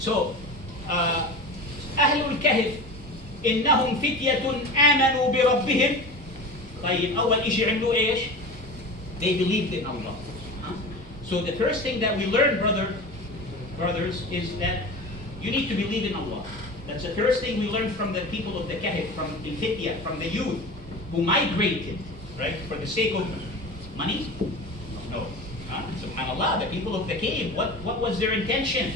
So, أهل الكهف إنهم فتية آمنوا بربهم. طيب أول إشي عملوا إيش؟ They believed in Allah. So the first thing that we learn, brothers, is that you need to believe in Allah. That's the first thing we learn from the people of the Kahf, from the Fitya, from the youth who migrated, right, for the sake of money? No. Subhanallah, the people of the cave, what was their intention,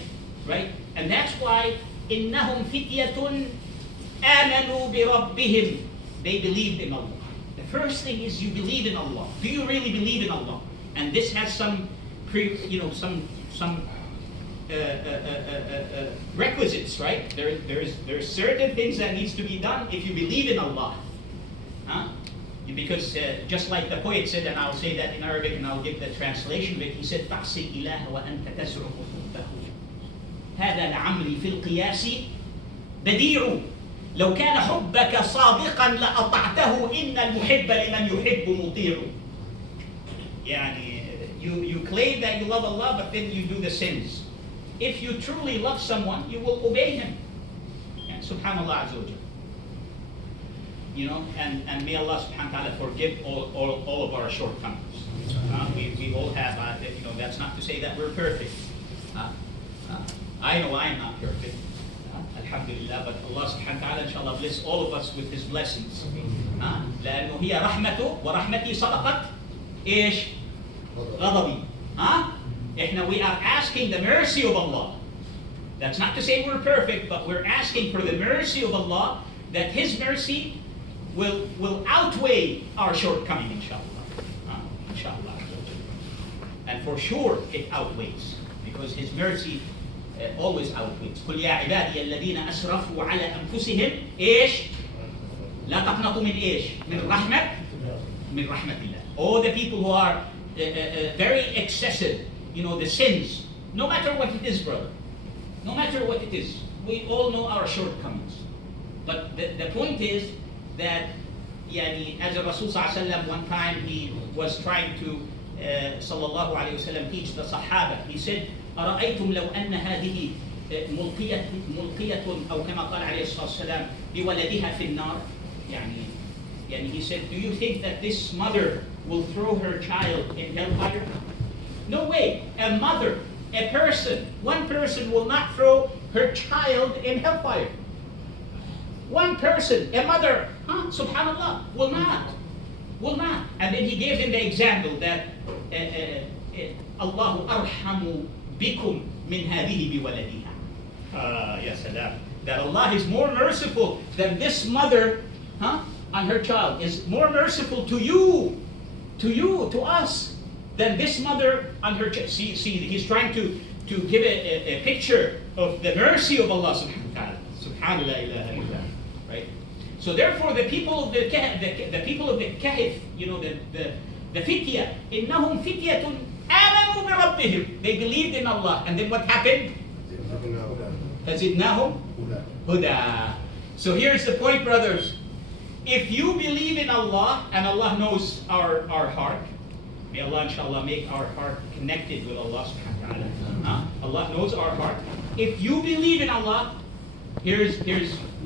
right? And that's why إِنَّهُمْ فِتْيَةٌ آمَنُوا بِرَبِّهِمْ. They believed in Allah. The first thing is you believe in Allah. Do you really believe in Allah? And this has some requisites, right? There's certain things that needs to be done if you believe in Allah. Because just like the poet said, and I'll say that in Arabic and I'll give the translation of it, he said, تَعْصِي الْإِلَهَ وَأَنْتَ تَزْعُمُ حُبَّهُ هذا لعمري في القياس بديع لو كان حبك صادقا لأطعته إن المحب لمن يحب مطيع. يعني you claim that you love Allah, but then you do the sins. If you truly love someone, you will obey him. And Subhanallah Azza wa Jalla. You know, and may Allah subhanahu wa ta'ala forgive all of our shortcomings. We all have, that's not to say that we're perfect. I know I'm not perfect. Alhamdulillah, but Allah subhanahu wa ta'ala inshallah bless all of us with His blessings. لأنه هي رحمته ورحمتي سبقت إيش؟ غضبي. We are asking the mercy of Allah. That's not to say we're perfect, but we're asking for the mercy of Allah, that His mercy will outweigh our shortcoming, inshallah. Inshallah. And for sure it outweighs, because His mercy always outweighs. قل يا عبادي الذين أسرفوا على أنفسهم إيش؟ لا تقنطوا من إيش؟ من رحمة الله. All the people who are very excessive, the sins, no matter what it is, brother, no matter what it is, we all know our shortcomings. But the point is that, as a Rasul sallallahu alaihi wasallam, one time he was trying to sallallahu alaihi wasallam teach the Sahaba. He said, أرأيتم لو أن هذه ملقية أو كما قال عليه الصلاة والسلام بولدها في النار. He said, do you think that this mother will throw her child in hellfire? No way. A mother, a person, one person will not throw her child in hellfire. One person, a mother, subhanallah, will not. And then he gave him the example that Allahu arhamu bikum min hadihi biwaladiha. Ya salam. That Allah is more merciful than this mother on her child, is more merciful to you, to us, than this mother on her child. See, he's trying to give a picture of the mercy of Allah subhanahu wa ta'ala. Subhanallah ilaha illallah. Right? So therefore the people of the Kahf, the Fitya, إِنَّهُمْ فِتْيَةٌ آمَنُوا بِرَبِّهِمْ. They believed in Allah. And then what happened? فَزِدْنَاهُمْ هُدًى. So here's the point, brothers. If you believe in Allah, and Allah knows our heart, may Allah inshallah make our heart connected with Allah subhanahu wa ta'ala. Allah knows our heart. If you believe in Allah, here's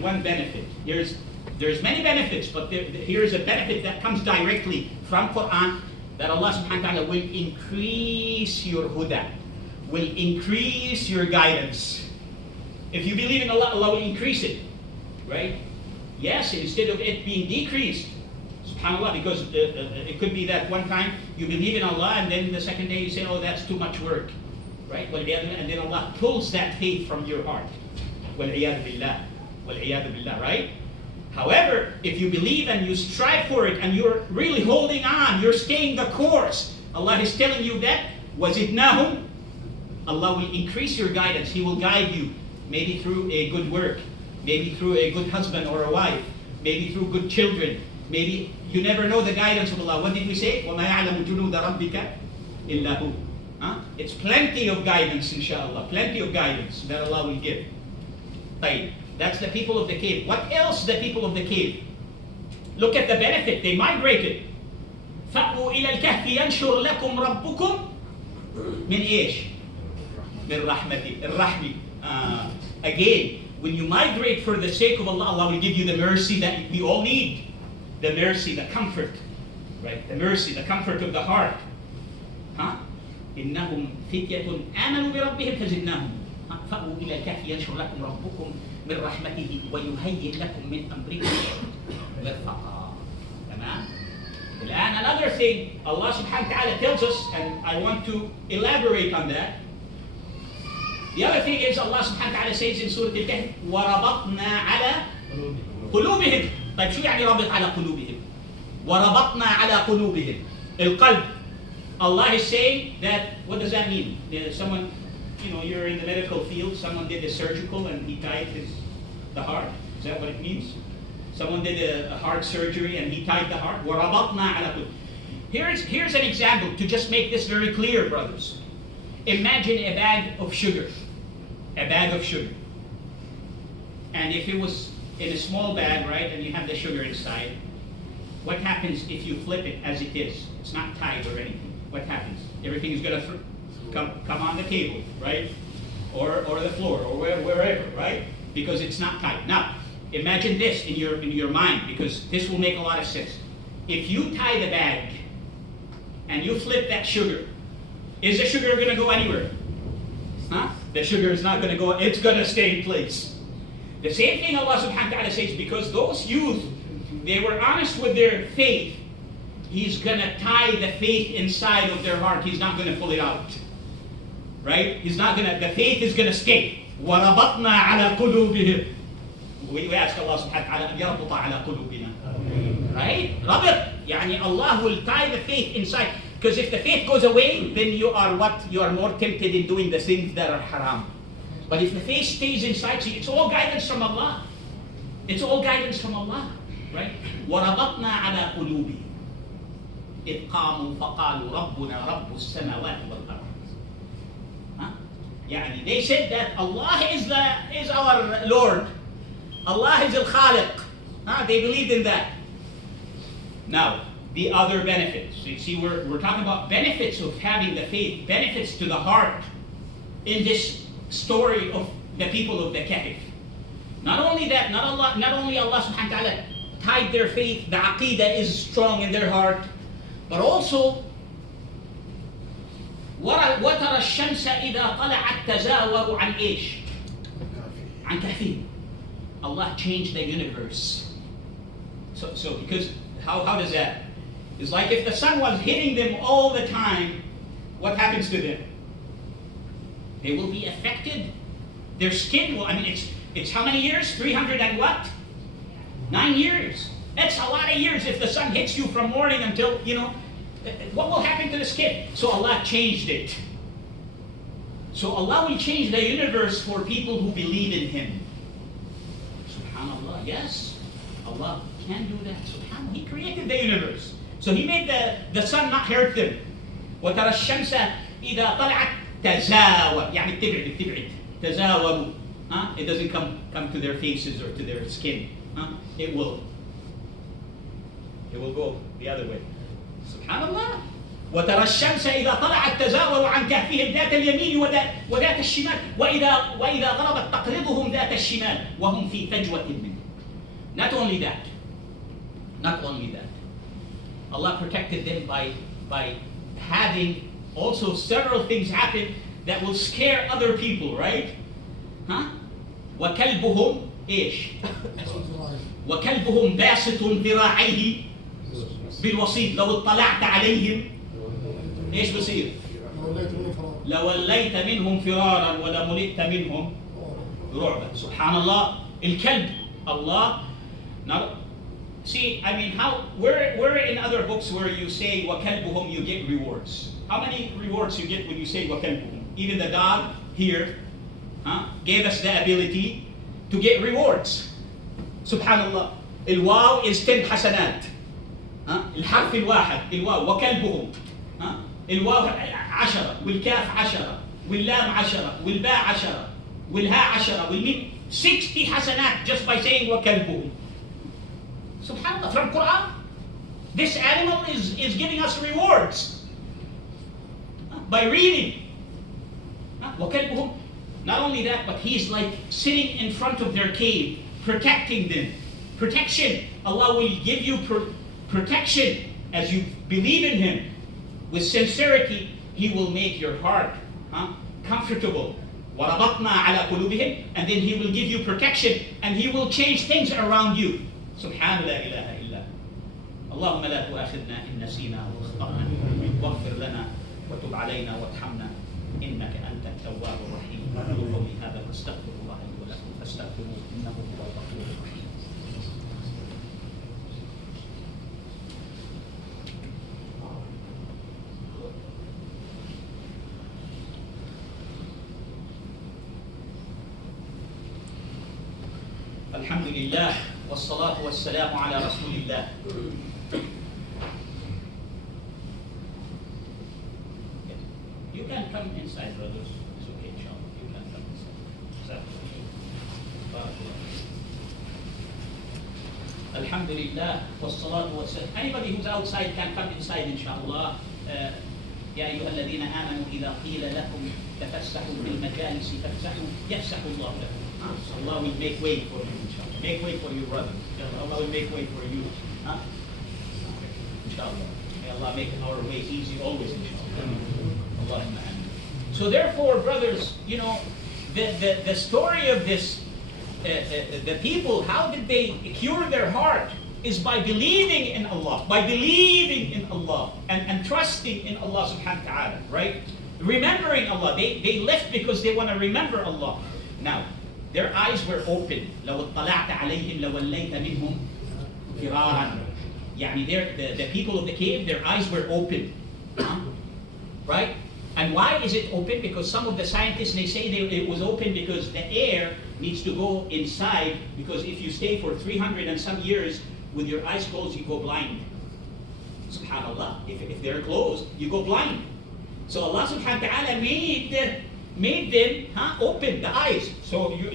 one benefit. There's many benefits, but here's a benefit that comes directly from Quran, that Allah subhanahu wa ta'ala will increase your huda, will increase your guidance. If you believe in Allah, Allah will increase it, right? Yes, instead of it being decreased, subhanAllah, because it could be that one time you believe in Allah and then the second day you say, oh, that's too much work, right? And then Allah pulls that faith from your heart. وَالْعِيَاذُ بِاللَّهِ, right? However, if you believe and you strive for it and you're really holding on, you're staying the course, Allah is telling you that, وَزِدْنَاهُمْ, Allah will increase your guidance. He will guide you, maybe through a good work, maybe through a good husband or a wife, maybe through good children, maybe you never know the guidance of Allah. What did we say? وَمَا يَعْلَمُ جُنُودَ رَبِّكَ إِلَّا هُ. It's plenty of guidance, inshallah, plenty of guidance that Allah will give. That's the people of the cave. What else the people of the cave? Look at the benefit. They migrated. فَأْوُوا إِلَى الْكَهْفِ يَنْشُرْ لَكُمْ رَبُّكُمْ مِنْ إيش؟ من رحمته. الرحمة. Again, when you migrate for the sake of Allah, Allah will give you the mercy that we all need. The mercy, the comfort, right? The mercy, the comfort of the heart. إنهم فتية آمنوا بربهم فزدناهم فأووا إلى الكهف ينشر لكم ربكم من رحمته ويهيئ لكم من أمركم مرفقا. تمام؟ الآن another thing Allah subhanahu wa ta'ala tells us, and I want to elaborate on that. The other thing is Allah subhanahu wa ta'ala says in Surah Al-Kahf وربطنا على قلوبهم. طيب شو يعني ربط على قلوبهم؟ وربطنا على قلوبهم. القلب. Allah is saying that, what does that mean? Someone, you're in the medical field, someone did a surgical and he tied the heart. Is that what it means? Someone did a heart surgery and he tied the heart. وَرَبَطْنَا عَلَى قُلُوبِهِمْ. Here's an example to just make this very clear, brothers. Imagine a bag of sugar. A bag of sugar. And if it was in a small bag, right, and you have the sugar inside, what happens if you flip it as it is? It's not tied or anything. What happens? Everything is going to come on the table, right? Or the floor, or wherever, right? Because it's not tied. Now, imagine this in your mind, because this will make a lot of sense. If you tie the bag and you flip that sugar, is the sugar going to go anywhere? The sugar is not going to go. It's going to stay in place. The same thing Allah subhanahu wa ta'ala says, because those youth, they were honest with their faith, He's going to tie the faith inside of their heart. He's not going to pull it out. Right? He's not going to, the faith is going to stay. وَرَبَطْنَا عَلَى قُلُوبِهِمْ. We ask Allah subhanahu wa ta'ala أن يربط على قلوبنا. Right? ربط. يعني Allah will tie the faith inside. Because if the faith goes away, then you are what? You are more tempted in doing the things that are haram. But if the faith stays inside, see, it's all guidance from Allah. It's all guidance from Allah. Right? وَرَبَطْنَا عَلَى قُلُوبِهِمْ. إذ قاموا فقالوا ربنا رب السماوات والأرض. يعني they said that Allah is our Lord. Allah is al-Khaliq. They believed in that. Now, the other benefits. So you see, we're talking about benefits of having the faith, benefits to the heart in this story of the people of the Kahf. Not only that, not only Allah subhanahu wa ta'ala tied their faith, the aqidah is strong in their heart, but also وترى الشمس إذا طلعت تزاور عن إيش؟ عن كهفهم. Allah changed the universe. So because how does that? It's like if the sun was hitting them all the time, what happens to them? They will be affected. Their skin will, it's how many years? 300 and what? 9 years. That's a lot of years if the sun hits you from morning until, what will happen to the skin? So Allah changed it. So Allah will change the universe for people who believe in Him. Subhanallah, yes. Allah can do that. Subhanallah, He created the universe. So He made the sun not hurt them. وَتَرَى الشَّمْسَ إِذَا طَلَعَتْ تَزَاوَرُ يعني بتبعد تزاوروا. It doesn't come to their faces or to their skin. It will go the other way. Subhanallah. وترى الشمس إذا طلعت تزاور عن كهفهم ذات اليمين وذات الشمال وإذا غربت تقرضهم ذات الشمال وهم في فجوة منه. Not only that. Allah protected them by having also several things happen that will scare other people, right? وكلبهم إيش؟ وكلبهم باسط ذراعيه بالوسيط لو اطلعت عليهم ايش بصير؟ لوليت منهم فرارا ولملئت منهم رعبا. سبحان الله. الكلب Allah. Now, see, where in other books where you say وكلبهم you get rewards? How many rewards you get when you say وكلبهم? Even the dog here gave us the ability to get rewards. Subhanallah. الواو is 10 حسنات. الحرف الواحد الواو وكلبهم الواو 10 والكاف 10 واللام 10 والباء 10 والهاء 10 والميم 60 حسنات just by saying وكلبهم. Subhanallah, from Quran. This animal is giving us rewards by reading. وكلبهم Not only that, but he's like sitting in front of their cave, protecting them. Protection. Allah will give you protection as you believe in Him. With sincerity, He will make your heart comfortable. وَرَبَطْنَا عَلَى قُلُوبِهِمْ. And then He will give you protection and He will change things around you. سبحان لا إله إلا اللهم لا تؤاخذنا إن نسينا وأخطأنا واغفر لنا وتب علينا وارحمنا إنك أنت التواب الرحيم. أقول قولي هذا واستغفر الله لي ولكم فاستغفروه إنه هو الغفور الرحيم. الحمد لله والصلاة والسلام على رسول الله. You can come inside, brothers. It's okay, inshallah. You can come inside. Alhamdulillah والصلاة والسلام. Anybody who's outside can come inside, inshallah. يا أيها الذين آمنوا إذا قيل لكم تفسحوا في المجالس فافسحوا يفسح الله لكم. Allah will make way for you, inshallah. Make way for you, brother. Allah will make way for you. Inshallah. May Allah make our way easy always, inshallah. Allahumma amin. So therefore, brothers, you know, the story of this, the people, how did they cure their heart? Is by believing in Allah, by believing in Allah and trusting in Allah subhanahu wa ta'ala, right? Remembering Allah. They left because they want to remember Allah. Now, their eyes were open. لو اطلعت عليهم لوليت منهم فرارا. يعني the people of the cave, their eyes were open. Right? And why is it open? Because some of the scientists, they say it was open because the air needs to go inside, because if you stay for 300 and some years with your eyes closed, you go blind. Subhanallah. If they're closed, you go blind. So Allah subhanahu wa ta'ala made them open the eyes. So you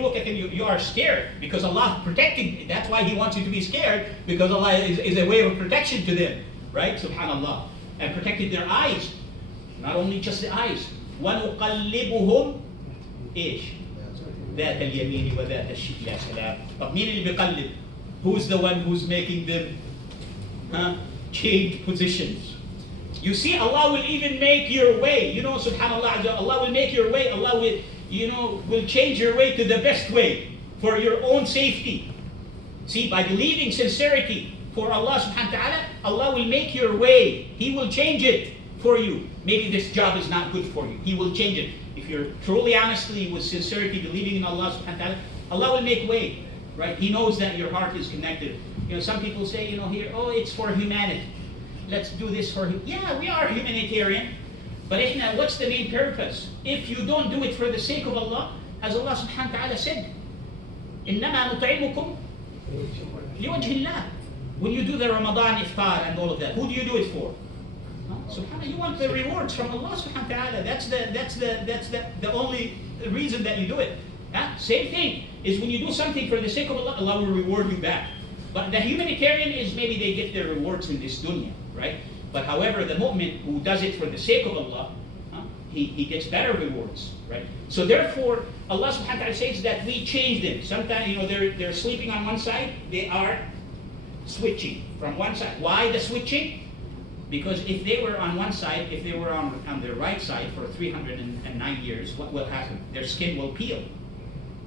look at them, you are scared because Allah protecting. That's why He wants you to be scared, because Allah is a way of protection to them, right? Subhanallah. And protected their eyes. Not only just the eyes. وَنُقَلِّبُهُمْ إيش؟ ذات اليمين وذات الشمال. يا سلام. طب مين اللي بيقلب? Who's the one who's making them change positions? You see, Allah will even make your way. You know, subhanallah, Allah will make your way. Allah will change your way to the best way for your own safety. See, by believing sincerity for Allah subhanahu wa ta'ala, Allah will make your way. He will change it for you. Maybe this job is not good for you. He will change it. If you're truly, honestly, with sincerity, believing in Allah subhanahu wa ta'ala, Allah will make way. Right? He knows that your heart is connected. You know, some people say, you know, here, oh, it's for humanity. Let's do this for him. Yeah, we are humanitarian. But what's the main purpose? If you don't do it for the sake of Allah, as Allah subhanahu wa ta'ala said, إِنَّمَا نُطْعِمُكُمْ لِوَجْهِ اللَّهِ. When you do the Ramadan iftar and all of that, who do you do it for? Subhanallah, you want the rewards from Allah subhanahu wa ta'ala. That's the only reason that you do it. Same thing is when you do something for the sake of Allah, Allah will reward you back. But the humanitarian is maybe they get their rewards in this dunya, right? But however, the mu'min who does it for the sake of Allah, he gets better rewards, right? So therefore, Allah subhanahu wa ta'ala says that we change them. Sometimes, you know, they're sleeping on one side, they are switching from one side. Why the switching? Because if they were on one side, if they were on the right side for 309 years, what will happen? Their skin will peel,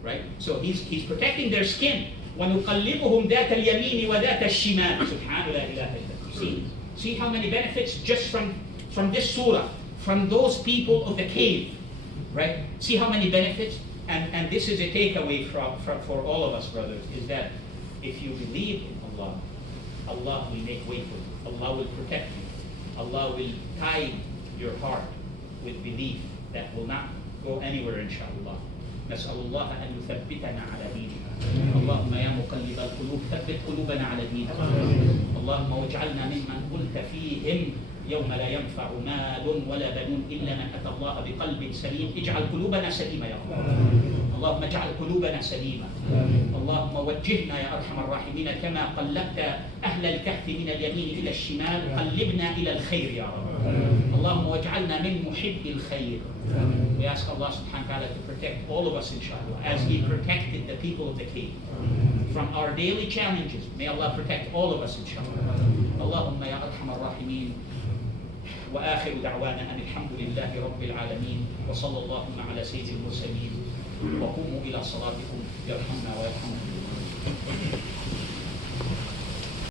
right? So he's protecting their skin. وَنُقَلِّبُهُمْ ذَاتَ الْيَمِينِ وَذَاتَ الشِّمَالِ. سبحان لا إله إلا الله. See how many benefits just from this surah, from those people of the cave, right? See how many benefits? And this is a takeaway for all of us, brothers, is that if you believe in Allah, Allah will make way for you. Allah will protect you. Allah will tie your heart with belief that will not go anywhere, inshallah. نسأل الله أن يثبتنا على دينه. اللهم يا مقلب القلوب ثبت قلوبنا على دينك. اللهم واجعلنا ممن قلت فيهم يوم لا ينفع مال ولا بنون إلا من أتى الله بقلب سليم. اجعل قلوبنا سليمة يا رب. اللهم اجعل قلوبنا سليمة. اللهم وجهنا يا أرحم الراحمين كما قلبت أهل الكهف من اليمين إلى الشمال قلبنا إلى الخير يا رب. اللهم واجعلنا من محب الخير We ask Allah subhanahu wa ta'ala to protect all of us, inshallah, as He protected the people of the cave. From our daily challenges, may Allah protect all of us, inshallah. Allahumma ya arhamar rahimin. وآخر دعوانا أن الحمد لله رب العالمين وصلى الله على سيد المرسلين وقوموا إلى صلاتكم يرحمنا ويرحمكم.